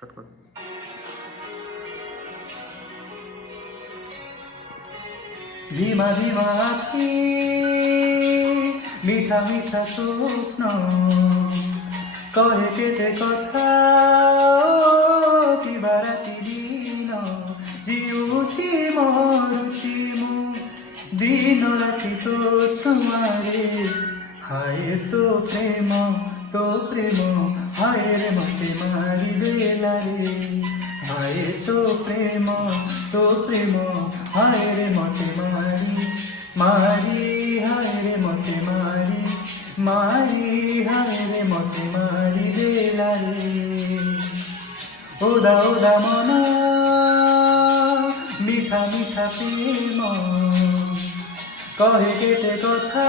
Short করে। ধীমা ধীমা আখি, মিঠা মিঠা স্বপ্ন, কহে কেতে কথা কিবা রাতি দিন, জিউছি মরুছি মু দিন রাতি তো ছুমারে। হায় তো প্রেম হায় রে মতে মারি বেলারে। হায় তো প্রেম হায় রে মতে মারি মারি। হায় রে মতে মারি মারি। হায় রে মতে মারি বেলারে। ওদা ওদা মন মিঠা মিঠা প্রেম, কহে কেতে কথা